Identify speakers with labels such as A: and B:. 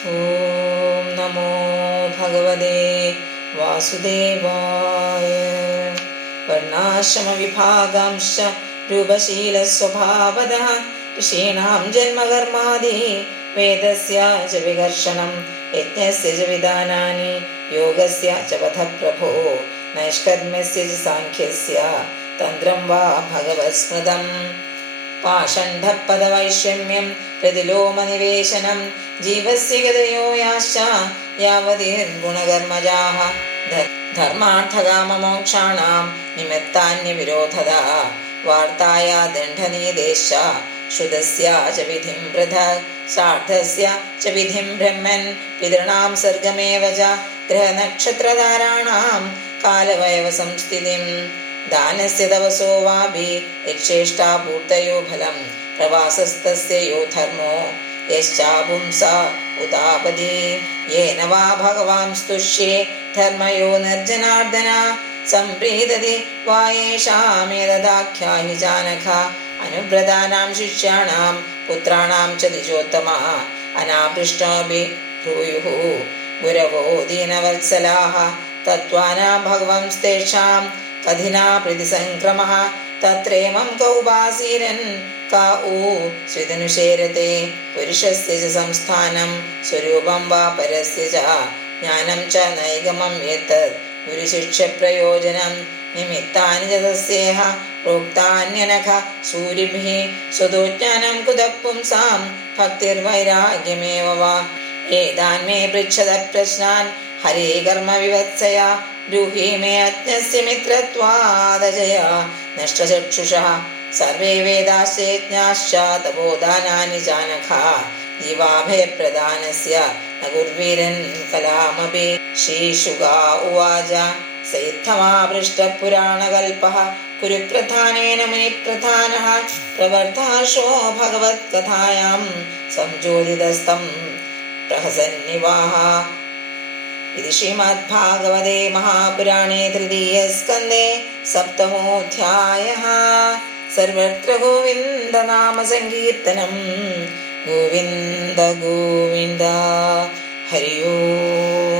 A: ഓം നമോ ഭഗവതേ വാസുദേവായ വർണാശ്രമവിഭാഗംശ രൂപശീലസ്വഭാവത ഋഷീണാം ജന്മകർമാദി വേദസ്യ ച വികർഷണം യജ്ഞസ്യ ച വിധാനാനി യോഗസ്യ ച വധപ്രഭോ നൈഷ്കർമ്മസ്യ സാഖ്യസ്യ തന്ത്രം വാ ഭഗവത്സ്മൃതം भगवत्स्मृतम् पाषण्ढपदवैषम्यं प्रतिलोमनिवेशनं जीवस्य गतयो याश्च यावतीर्गुणकर्मजाः धर्मार्थकाममोक्षाणां निमित्तान्यविरोधदा वार्ताया दण्डनीदेश्च श्रुतस्य च विधिं पृथक् सार्धस्य च विधिं ब्रह्मन् पितॄणां सर्गमेव च ग्रहनक्षत्रधाराणां कालवयवसंस्थितिं दानस्य तपसो वापि यच्छेष्टा पूर्तयो फलं प्रवासस्तस्य यो धर्मो, यश्चापुंसा उतापदी येन वा भगवान् स्तुष्ये, धर्मयो निर्जनार्दना सम्प्रीदति वा येषामेतदाख्याहि जानका अनुव्रतानां शिष्याणां, पुत्राणां च द्विजोत्तमः अनापृष्टमपि भ्रूयुः। गुरवो दीनवत्सलाः, तत्त्वानां भगवंस्तेषां തധിനാ പ്രതിസംക്രമ തത്രേമം കൗപാസീരൻ കാ ഊ ശ്രിതനുശേരത്തെ പുരുഷസ്യ ച സംസ്ഥാനം സ്വരൂപം വാ പരസ്യ ച ജ്ഞാനം ച നൈഗമം എത്തത് ഗുരുശിക്ഷപ്രയോജനം നിമിത്താനി ച തസ്യേഹ പ്രോക്താന്യനഖ സൂരിഭിः സ്വതോജ്ഞാനം കുതഃ പുംസാം ഭക്തിർവൈരാഗ്യമേവ വാ. ഏതാൻ മേ പൃച്ഛത പ്രശ്നാൻ ഹരേ കർമ്മ വിവത്സയ ब्रूहि मे नष्टचक्षुषः। सर्वे जीवाभयप्रदानस्य न कुर्वीरन् कलामपि श्रीशुगा उवाच। सैत्थमापृष्टपुराणकल्पः कुरुप्रधानेन मुनिप्रधानः। प्रवर्ताशो भगवत्कथायां इति श्रीमद्भागवते महापुराणे तृतीयस्कन्दे सप्तमोऽध्यायः सर्वत्र गोविन्दनामसङ्कीर्तनं गोविन्द गोविन्द हरि ओम्